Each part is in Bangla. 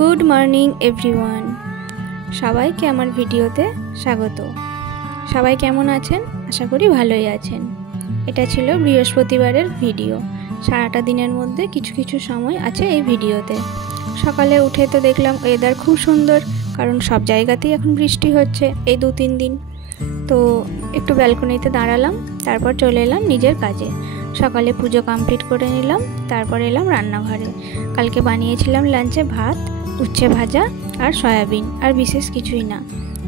গুড মর্নিং এভরিওয়ান, সবাইকে আমার ভিডিওতে স্বাগত। সবাই কেমন আছেন? আশা করি ভালোই আছেন। এটা ছিল বৃহস্পতিবারের ভিডিও। সারাটা দিনের মধ্যে কিছু কিছু সময় আছে এই ভিডিওতে। সকালে উঠে তো দেখলাম ওয়েদার খুব সুন্দর, কারণ সব জায়গাতেই এখন বৃষ্টি হচ্ছে এই 2-3 দিন। তো একটু ব্যালকনিতে দাঁড়ালাম, তারপর চলে এলাম নিজের কাজে। সকালে পুজো কমপ্লিট করে নিলাম, তারপর এলাম রান্নাঘরে। কালকে বানিয়েছিলাম লাঞ্চে ভাত, উচ্ছে ভাজা আর সয়াবিন, আর বিশেষ কিছুই না।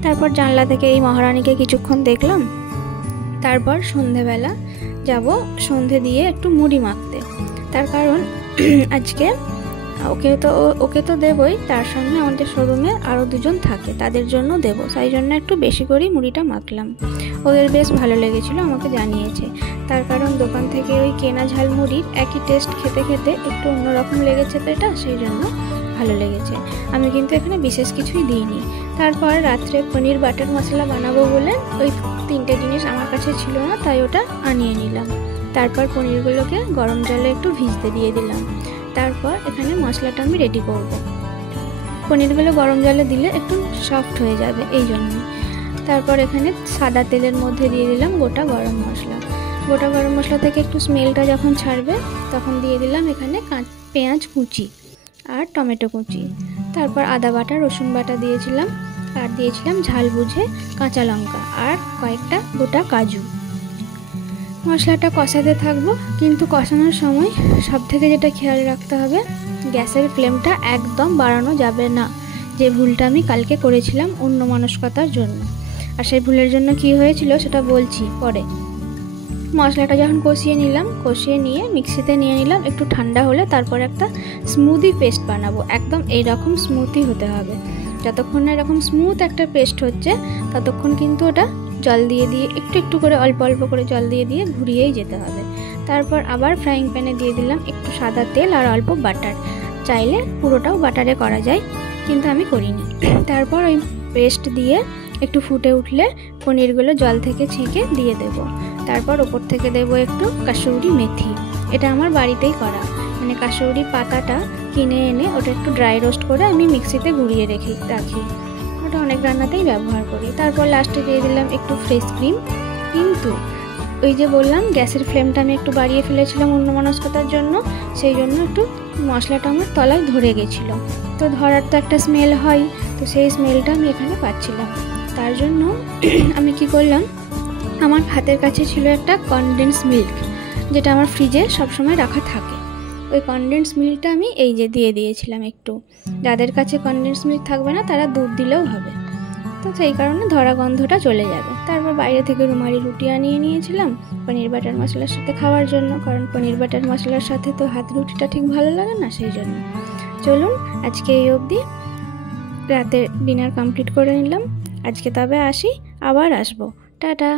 তারপর জানলা থেকে এই মহারানীকে কিছুক্ষণ দেখলাম। তারপর সন্ধেবেলা যাব সন্ধে দিয়ে একটু মুড়ি মাখতে। তার কারণ আজকে ওকে তো দেবই, তার সঙ্গে আমাদের শোরুমে আরও 2জন থাকে, তাদের জন্য দেব। তাই জন্য একটু বেশি করেই মুড়িটা মাখলাম। ওদের বেশ ভালো লেগেছিলো, আমাকে জানিয়েছে। তার কারণ দোকান থেকে ওই কেনা ঝাল মুড়ির একই টেস্ট খেতে খেতে একটু অন্যরকম লেগেছে, তো এটা সেই জন্য ভালো লেগেছে। আমি কিন্তু এখানে বিশেষ কিছুই দিইনি। তারপর রাত্রে পনির বাটার মশলা বানাবো বলে ওই 3টে জিনিস আমার কাছে ছিল না, তাই ওটা আনিয়ে নিলাম। তারপর পনিরগুলোকে গরম জলে একটু ভিজতে দিয়ে দিলাম। তারপর এখানে মশলাটা আমি রেডি করব। পনিরগুলো গরম জলে দিলে একটু সফট হয়ে যাবে, এই জন্য। তারপর এখানে সাদা তেলের মধ্যে দিয়ে দিলাম গোটা গরম মশলা। গোটা গরম মশলা থেকে একটু স্মেলটা যখন ছাড়বে, তখন দিয়ে দিলাম এখানে পেঁয়াজ কুচি আর টমেটো কুচি। তারপর আদা বাটা, রসুন বাটা দিয়েছিলাম, আর দিয়েছিলাম ঝাল বুঝে কাঁচা লঙ্কা আর কয়েকটা গোটা কাজু। মশলাটা কষাতে থাকবো, কিন্তু কষানোর সময় সব থেকে যেটা খেয়াল রাখতে হবে, গ্যাসের ফ্লেমটা একদম বাড়ানো যাবে না। যে ভুলটা আমি কালকে করেছিলাম অন্যমনস্কতার জন্য, আর সেই ভুলের জন্য কি হয়েছিল সেটা বলছি পরে। মশলাটা যখন কষিয়ে নিলাম, কষিয়ে নিয়ে মিক্সিতে নিয়ে নিলাম। একটু ঠান্ডা হলে তারপর একটা স্মুদি পেস্ট বানাবো। একদম এইরকম স্মুথই হতে হবে। যতক্ষণ না এরকম স্মুথ একটা পেস্ট হচ্ছে, ততক্ষণ কিন্তু ওটা জল দিয়ে দিয়ে একটু একটু করে অল্প অল্প করে জল দিয়ে দিয়ে ঘুরিয়েই যেতে হবে। তারপর আবার ফ্রাইং প্যানে দিয়ে দিলাম একটু সাদা তেল আর অল্প বাটার। চাইলে পুরোটাও বাটারে করা যায়, কিন্তু আমি করিনি। তারপর ওই পেস্ট দিয়ে একটু ফুটে উঠলে পনিরগুলো জল থেকে ছেঁকে দিয়ে দেব। তারপর ওপর থেকে দেবো একটু কাসুরি মেথি। এটা আমার বাড়িতেই করা, মানে কাসুরি পাতাটা কিনে এনে ওটা একটু ড্রাই রোস্ট করে আমি মিক্সিতে গুঁড়িয়ে রাখি। ওটা অনেক রান্নাতেই ব্যবহার করি। তারপর লাস্টে দিয়ে দিলাম একটু ফ্রেশ ক্রিম। কিন্তু ওই যে বললাম গ্যাসের ফ্লেমটা আমি একটু বাড়িয়ে ফেলেছিলাম অন্যমনস্কতার জন্য, সেই জন্য একটু মশলাটা আমার তলায় ধরে গেছিলো। তো ধরার তো একটা স্মেল হয়, তো সেই স্মেলটা আমি এখানে পাচ্ছিলাম। তার জন্য আমি কি করলাম, আমার হাতের কাছে ছিল একটা কনডেন্স মিল্ক, যেটা আমার ফ্রিজে সবসময় রাখা থাকে। ওই কনডেন্স মিল্কটা আমি এই যে দিয়ে দিয়েছিলাম একটু। যাদের কাছে কনডেন্স মিল্ক থাকবে না, তারা দুধ দিলেও হবে। তো সেই কারণে ধরা গন্ধটা চলে যাবে। তারপর বাইরে থেকে রুমালি রুটি আনিয়ে নিয়েছিলাম পনির বাটার মশলার সাথে খাওয়ার জন্য, কারণ পনির বাটার মশলার সাথে তো হাত রুটিটা ঠিক ভালো লাগে না, সেই জন্য। চলুন আজকে এই অবধি, রাতের ডিনার কমপ্লিট করে নিলাম। আজকে তবে আসি, আবার আসবো। টাটা।